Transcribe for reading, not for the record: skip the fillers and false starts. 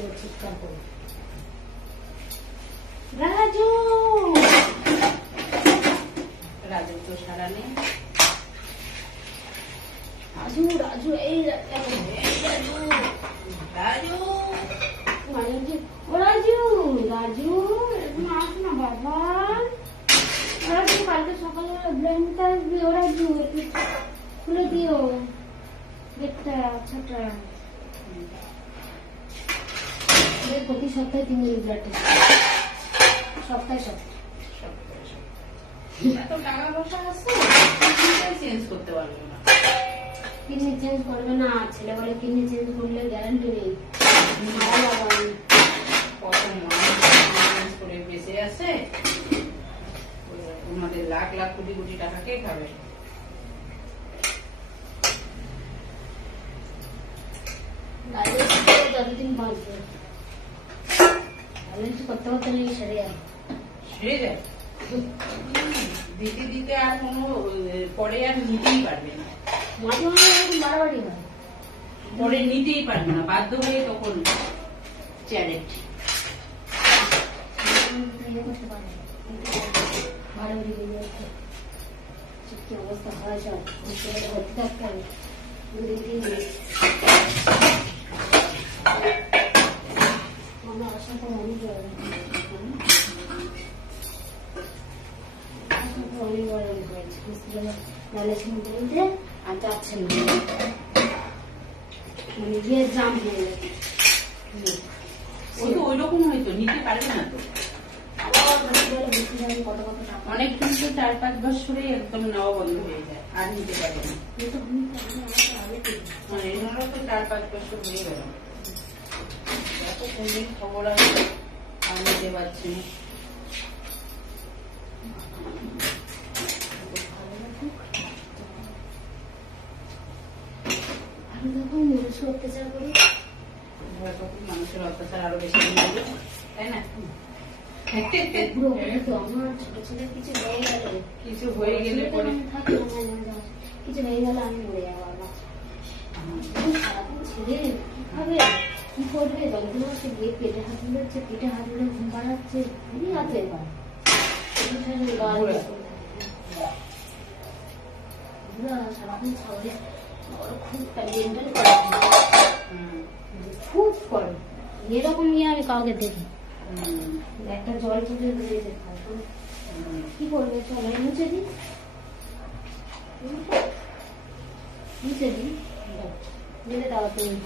দেবো চিৎকার করে। রাজু রাজু তো সারা নেই। রাজু রাজু এই রাজু রাজু রাজু রাজু আস না বাবা। রাজু কালকে সকালে ব্ল্যাঙ্কেট আসবে। ও রাজু একটু খুলে দিও গেটটা আচ্ছাটা। প্রতি সপ্তাহে 3 দিন ব্লাড টেস্ট, সপ্তাহে এত টাকা পয়সা আছে চেঞ্জ করতে পারবে না। কিডনি চেঞ্জ করবে না, ছেলে বলে কিডনি চেঞ্জ করলে গ্যারান্টি নেই, মারা যাবে। কত মানুষ করে বেঁচে আছে, আমাদের লাখ লাখ কোটি কোটি টাকা কে খাবে? যতদিন বাঁচবে করতে করতে নেই সেরে যায় দিতে দিতে আর কোনো পরে আর নিতেই পারবে না। মাঝে মাঝে বাড়াবাড়ি হয়, পরে নিতেই পারবে না, বাধ্য হয়ে তখন চ্যালেঞ্জ করতে পারবে। বাড়াবাড়ি হয়ে যাচ্ছে, কি অবস্থা হয় সব ভর্তি থাকতে হবে 2-3 দিন। আমার আশা তো অনেক আর যাচ্ছে না, মানে গিয়ে জাম হয়ে যাচ্ছে। ওই রকম হয়তো নিতে পারবে না তো, অনেক কিন্তু 4-5 বছরে একদম নেওয়া বন্ধ হয়ে যায়, আর নিতে পারবে না। মানে এনারও তো 4-5 বছর হয়ে গেল, এত কোনদিন খবর আছে আর নিতে পারছি না। অত্যাচার করি, মানুষের অত্যাচার আরো বেশি, তাই না? আমার ছোট ছেলে কিছু হয়ে গেলে কিছু হয়ে গেলে আমি মরে যাবো। সারাদিন ছেলে কিভাবে কি করবে? যন্ত্রণা হচ্ছে, গিয়ে পেটে হাত দিচ্ছে, পেটে হাত দিলে ঘুম পাড়াচ্ছে, খুবই হাতে এবার সারাদিন ছাড়ে খুব খুব করে এরকম নিয়ে আমি কাউকে দেখি একটা জল চুলে দিয়েছে, কি করবে? চলো মুছে দিই, মুছে দিই, দিলে দাও তুমি।